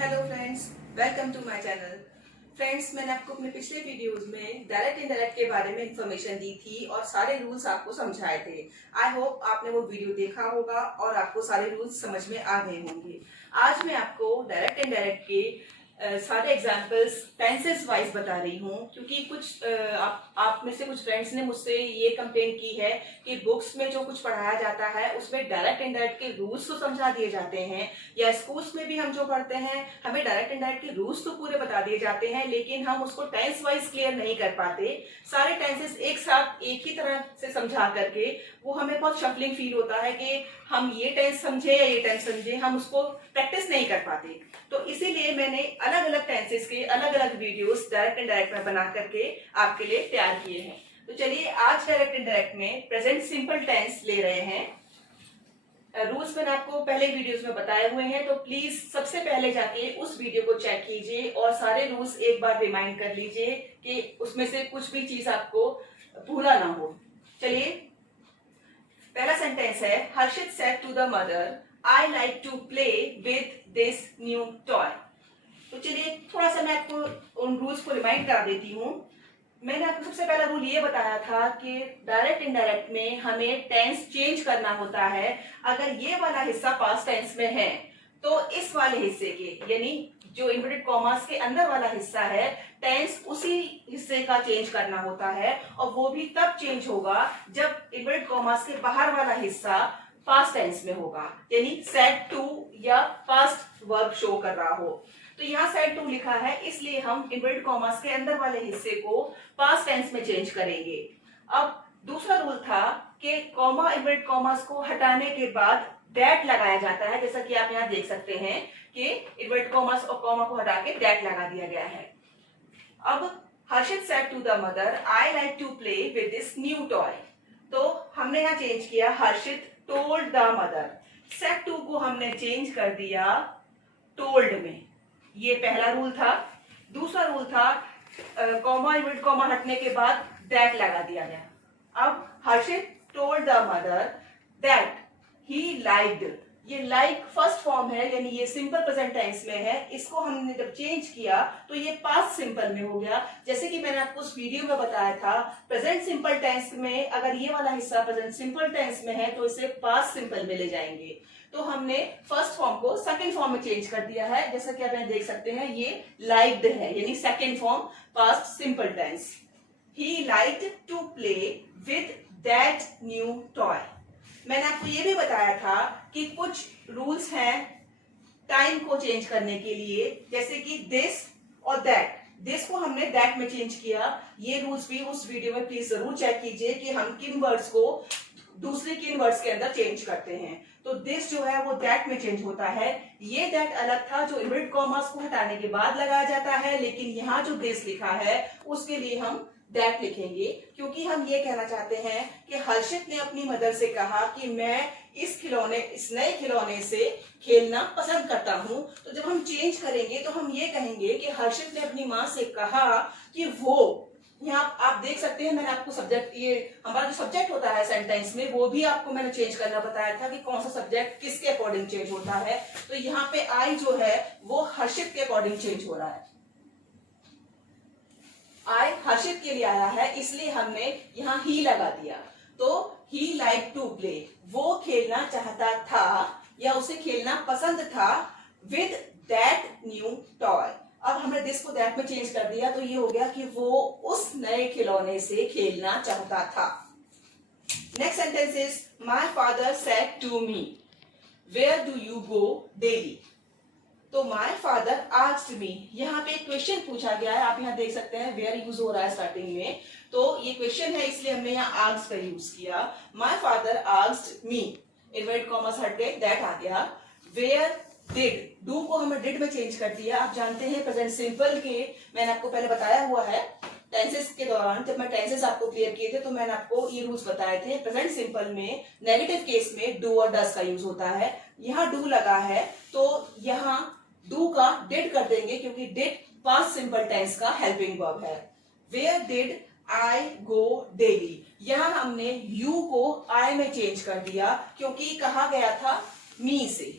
Hello friends, welcome to my channel. Friends, मैंने आपको अपने पिछले वीडियोस में डायरेक्ट इनडायरेक्ट के बारे में इंफॉर्मेशन दी थी और सारे रूल्स आपको समझाए थे। आई होप आपने वो वीडियो देखा होगा और आपको सारे रूल्स समझ में आ गए होंगे। आज मैं आपको डायरेक्ट इनडायरेक्ट के सारे एग्जांपल्स टेंसेस वाइज बता रही हूँ, क्योंकि कुछ आप में से कुछ फ्रेंड्स ने मुझसे ये कंप्लेन की है कि बुक्स में जो कुछ पढ़ाया जाता है उसमें डायरेक्ट इनडायरेक्ट के रूल्स तो समझा दिए जाते हैं, या स्कूल्स में भी हम जो पढ़ते हैं हमें डायरेक्ट इनडायरेक्ट के रूल्स तो पूरे बता दिए जाते हैं, लेकिन हम उसको टेंस वाइज क्लियर नहीं कर पाते। सारे टेंसेस एक साथ एक ही तरह से समझा करके वो हमें बहुत शफलिंग फील होता है कि हम ये टेंस समझे या ये टेंस समझे, हम उसको प्रैक्टिस नहीं कर पाते। तो इसीलिए मैंने अलग अलग टेंसेस के अलग अलग वीडियोस डायरेक्ट इनडायरेक्ट में बना करके आपके लिए तैयार किए हैं। तो चलिए आज डायरेक्ट इनडायरेक्ट में प्रेजेंट सिंपल टेंस ले रहे हैं। रूल्स मैंने आपको पहले वीडियोस में बताए हुए हैं, तो प्लीज सबसे पहले जाके उस वीडियो को चेक कीजिए और सारे रूल्स एक बार रिमाइंड कर लीजिए कि उसमें से कुछ भी चीज आपको भूला ना हो। चलिए, पहला सेंटेंस है, Harshit said to the mother, I like to play with this new toy. तो चलिए थोड़ा सा मैं आपको उन रूल्स को रिमाइंड करा देती हूँ। मैंने आपको सबसे पहला रूल ये बताया था कि डायरेक्ट इनडायरेक्ट में हमें टेंस चेंज करना होता है। अगर ये वाला हिस्सा पास्ट टेंस में है तो इस वाले हिस्से के, यानी जो इन्वर्टेड कॉमास के अंदर वाला हिस्सा है, टेंस उसी हिस्से का चेंज करना होता है, और वो भी तब चेंज होगा जब इन्वर्टेड कॉमास के बाहर वाला हिस्सा पास्ट टेंस में होगा, यानी सेड टू या पास्ट वर्ब शो कर रहा हो। तो यहाँ सेड टू लिखा है, इसलिए हम इन्वर्टेड कॉमास के अंदर वाले हिस्से को पास्ट टेंस में चेंज करेंगे। अब दूसरा रूल था कि कॉमा इन्वर्टेड कॉमास को हटाने के बाद दैट लगाया जाता है, जैसा कि आप यहाँ देख सकते हैं कि इन्वर्टेड कॉमास और कॉमा को हटा के दैट लगा दिया गया है। अब Harshit said to the mother, I like to play with this new toy. तो हमने यहाँ चेंज किया, Harshit told the mother, said to को हमने चेंज कर दिया टोल्ड में। ये पहला रूल था। दूसरा रूल था कॉमा इन्वर्टेड कॉमा हटने के बाद दैट लगा दिया गया। अब Harshit told the mother that he liked, ये लाइक फर्स्ट फॉर्म है, यानी ये सिंपल प्रेजेंट टेंस में है। इसको हमने जब चेंज किया तो ये पास्ट सिंपल में हो गया। जैसे कि मैंने आपको उस वीडियो में बताया था, प्रेजेंट सिंपल टेंस में अगर ये वाला हिस्सा प्रेजेंट सिंपल टेंस में है तो इसे पास्ट सिंपल में ले जाएंगे। तो हमने फर्स्ट फॉर्म को सेकंड फॉर्म में चेंज कर दिया है, जैसा कि आप यहाँ देख सकते हैं, ये लाइक्ड है, यानी second form past simple tense. He liked to play with that new toy. मैंने आपको ये भी बताया था कि कुछ रूल्स हैं टाइम को चेंज करने के लिए, जैसे कि दिस और दैट। दिस को हमने दैट में चेंज किया। ये रूल्स भी उस वीडियो में प्लीज जरूर चेक कीजिए कि हम किन वर्ड्स को दूसरे किन वर्ड्स के अंदर चेंज करते हैं। तो दिस जो है वो दैट में चेंज होता है। ये दैट अलग था जो इन्वर्टेड कॉमास को हटाने के बाद लगाया जाता है, लेकिन यहाँ जो दिस लिखा है उसके लिए हम दैट लिखेंगे, क्योंकि हम ये कहना चाहते हैं कि हर्षित ने अपनी मदर से कहा कि मैं इस नए खिलौने से खेलना पसंद करता हूं। तो जब हम चेंज करेंगे तो हम ये कहेंगे कि हर्षित ने अपनी माँ से कहा कि वो, यहाँ आप देख सकते हैं मैंने आपको सब्जेक्ट, ये हमारा जो सब्जेक्ट होता है सेंटेंस में, वो भी आपको मैंने चेंज करना बताया था कि कौन सा सब्जेक्ट किसके अकॉर्डिंग चेंज होता है। तो यहाँ पे आई जो है वो हर्षित के अकॉर्डिंग चेंज हो रहा है। आई हर्षित के लिए आया है, इसलिए हमने यहाँ ही लगा दिया। तो ही लाइक टू प्ले, वो खेलना चाहता था या उसे खेलना पसंद था विद दैट न्यू टॉय। अब हमने दिस को दैट में चेंज कर दिया, तो ये हो गया कि वो उस नए खिलौने से खेलना चाहता था। Next sentence is, my father said to me, where do you go daily. तो माय फादर आस्क्ड मी, यहाँ पे क्वेश्चन पूछा गया है, आप यहाँ देख सकते हैं वेयर यूज हो रहा है स्टार्टिंग में, तो ये क्वेश्चन है इसलिए हमने यहाँ आस्क्ड का यूज किया। My father asked me, inverted commas हट गए, दैट आ गया। वेयर डिड, डू को हमने डिड में चेंज कर दिया। आप जानते हैं प्रेजेंट सिंपल के, मैंने आपको पहले बताया हुआ है टेंसेस के दौरान, जब मैं टेंसेस आपको क्लियर किए थे तो मैंने आपको ये रूल्स बताए थे। प्रेजेंट सिंपल में नेगेटिव केस में डू और डस का यूज होता है। यहाँ डू लगा है तो यहाँ डू का डिड कर देंगे, क्योंकि डिड पास्ट सिंपल टेंस का हेल्पिंग वर्ब है। Where did I go daily, यहाँ हमने यू को आई में चेंज कर दिया, क्योंकि कहा गया था मी से।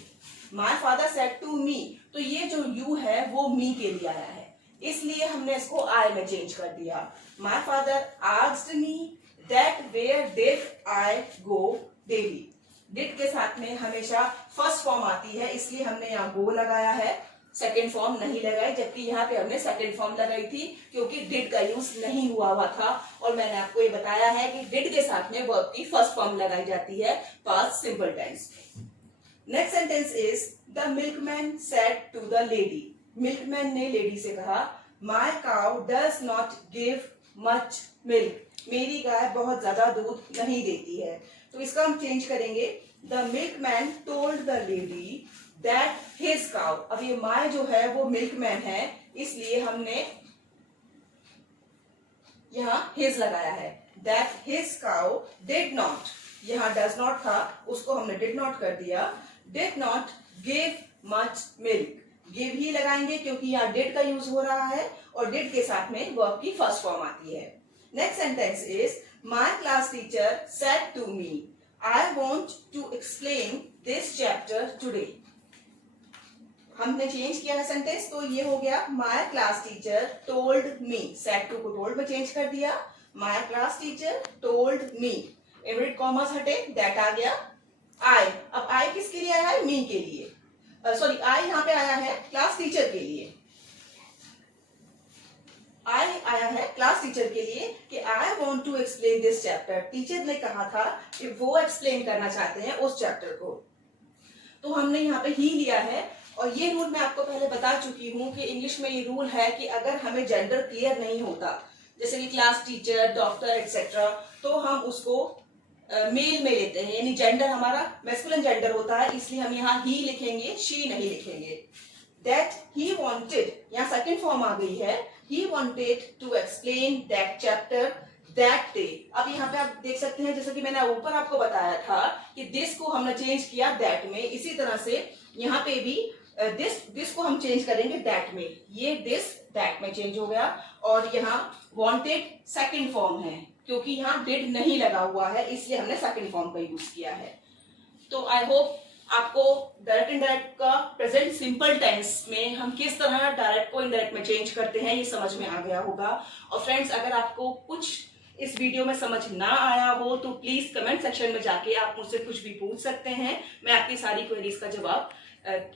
My father said to me, तो ये जो यू है वो मी के लिए आया है, इसलिए हमने इसको आई में चेंज कर दिया। My father asked me that where did I go daily. Did के साथ में हमेशा फर्स्ट फॉर्म आती है, इसलिए हमने यहाँ गो लगाया है, सेकेंड फॉर्म नहीं लगाई, जबकि यहाँ पे हमने सेकेंड फॉर्म लगाई थी क्योंकि डिड का यूज नहीं हुआ था। और मैंने आपको ये बताया है कि डिड के साथ में वर्ब की फर्स्ट फॉर्म लगाई जाती है पास्ट सिंपल टेंस में। Next sentence is the milkman said to the lady. Milkman ने लेडी से कहा my cow does not give much milk. मेरी गाय बहुत ज्यादा दूध नहीं देती है। तो इसका हम चेंज करेंगे, the milkman told the lady that his cow. अब ये माय जो है वो मिल्कमैन है, इसलिए हमने यहाँ हिज लगाया है। That his cow did not, यहाँ डज नॉट था उसको हमने डिड नॉट कर दिया, did not give much milk. Give he लगाएंगे क्योंकि यहाँ डिड का यूज हो रहा है और डिड के साथ में वर्ब की फर्स्ट फॉर्म आती है। Next sentence is my class teacher said to me I want to explain this chapter today. हमने चेंज किया है सेंटेंस, तो ये हो गया my class teacher told me, said to को टोल्ड में चेंज कर दिया, my class teacher told me, inverted commas हटे, दैट आ गया आई। अब आई किसके लिए आया है? मी के लिए, सॉरी आई यहाँ पे आया है क्लास टीचर के लिए। आई आया है क्लास टीचर के लिए कि I want to explain this chapter. Teacher ने कहा था कि वो एक्सप्लेन करना चाहते हैं उस चैप्टर को, तो हमने यहाँ पे ही लिया है। और ये रूल मैं आपको पहले बता चुकी हूँ कि इंग्लिश में ये रूल है कि अगर हमें जेंडर क्लियर नहीं होता, जैसे कि क्लास टीचर, डॉक्टर एक्सेट्रा, तो हम उसको मेल में लेते हैं, यानी जेंडर हमारा मैस्कुलिन जेंडर होता है, इसलिए हम यहाँ ही लिखेंगे, शी नहीं लिखेंगे। दैट ही वांटेड, यहाँ सेकंड फॉर्म आ गई है, he wanted to explain that chapter that day। अब यहाँ पे आप देख सकते हैं, जैसे कि मैंने ऊपर आपको बताया था कि this को हमने चेंज किया that में, इसी तरह से यहाँ पे भी this को हम चेंज करेंगे that में, ये this that में चेंज हो गया। और यहाँ wanted सेकंड फॉर्म है क्योंकि यहाँ did नहीं लगा हुआ है, इसलिए हमने सेकंड फॉर्म का यूज किया है। तो आई होप आपको डायरेक्ट इनडायरेक्ट का प्रेजेंट सिंपल टेंस में हम किस तरह डायरेक्ट को इनडायरेक्ट में चेंज करते हैं ये समझ में आ गया होगा। और फ्रेंड्स, अगर आपको कुछ इस वीडियो में समझ ना आया हो तो प्लीज कमेंट सेक्शन में जाके आप मुझसे कुछ भी पूछ सकते हैं, मैं आपकी सारी क्वेरीज का जवाब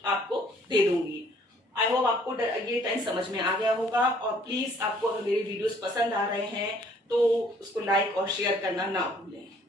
आपको दे दूंगी। आई होप आपको ये टेंस समझ में आ गया होगा। और प्लीज आपको अगर मेरे वीडियोस पसंद आ रहे हैं तो उसको लाइक और शेयर करना ना भूलें।